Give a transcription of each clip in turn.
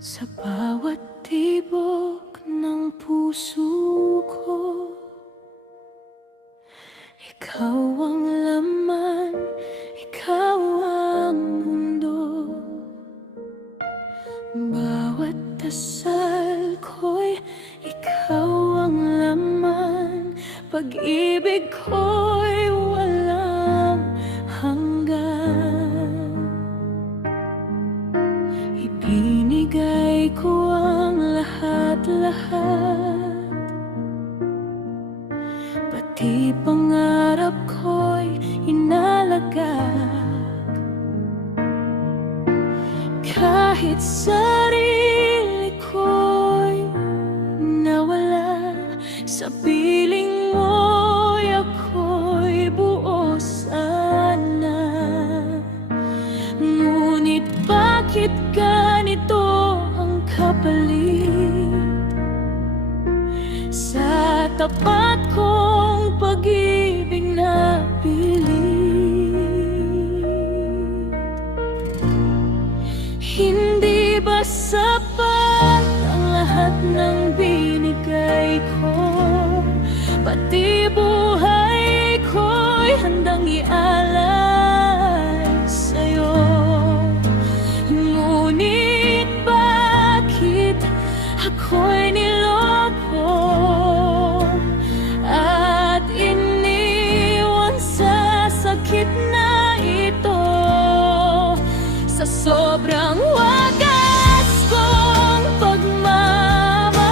Sa bawat tibok ng puso ko, ikaw ang laman, ikaw ang mundo. Bawat dasal ko'y ikaw ang laman, pag-ibig ko'y walang hanggan. Ibinigay ko ang lahat-lahat, pati pangarap ko'y inalagat. Kahit sarili ko'y nawala, sa piling mo'y ako'y buo sana. Ngunit bakit ganito ang kapalit sa tapat kong pag-ibig na pilit? Hindi ba sapat ang lahat ng binigay ko? Pati buhay ko'y handang ialay sa'yo. Ngunit bakit ako'y niloko at iniwan sa sakit na ito? Sa sobrang wagas kong pagmamahal,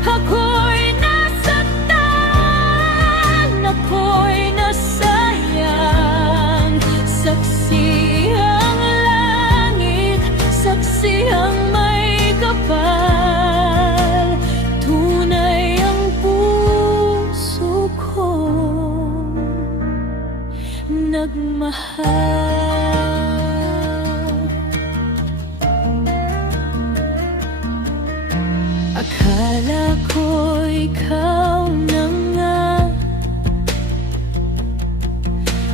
ako'y nasaktan, ako'y nasayang. Saksi ang langit, saksi ang may kapal, tunay ang puso kong nagmahal. Akala ko ikaw na nga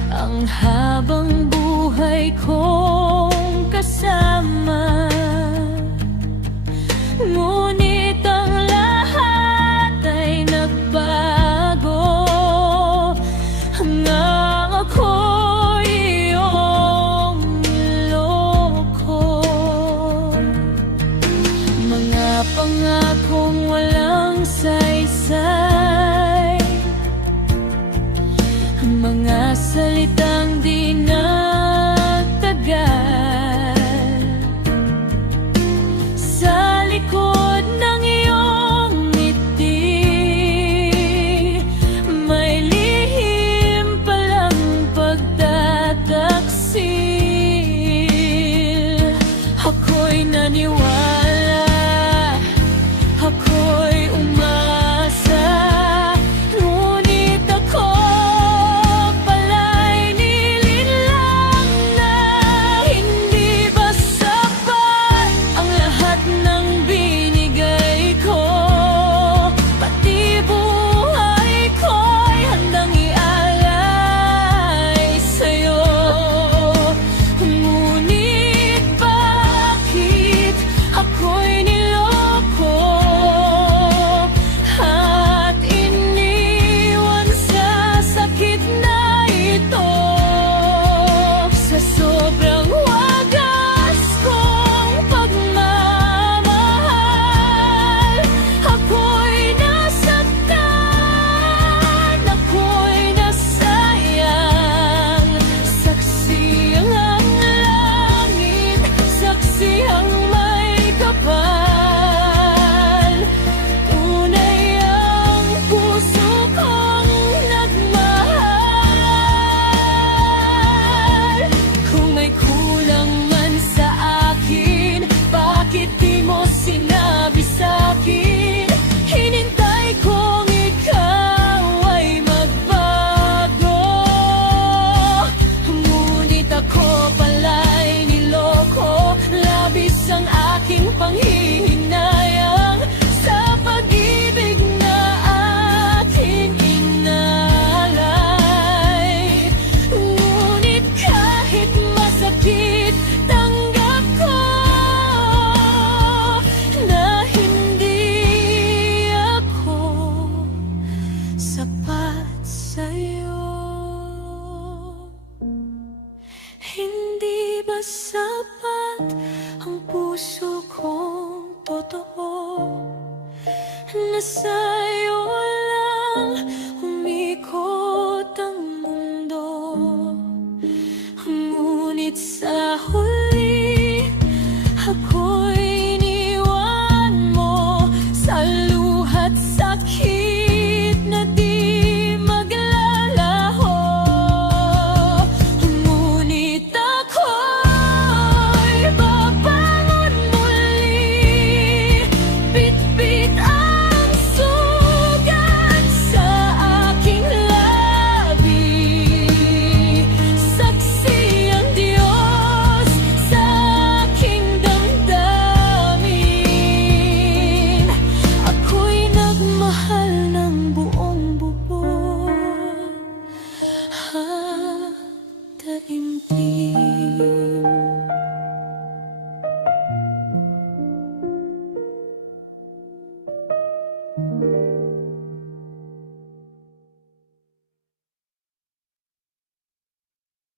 ang habang buhay kong kasama. Ngunit ang lahat ay nagbago hanggang ako'y iyong niloko. Mga pangakong walang saysay, mga salitang di nagtagal, sa likod ng iyong ngiti may lihim palang pagtataksil. Ako'y naniwala, ako'y umasa na sa'yo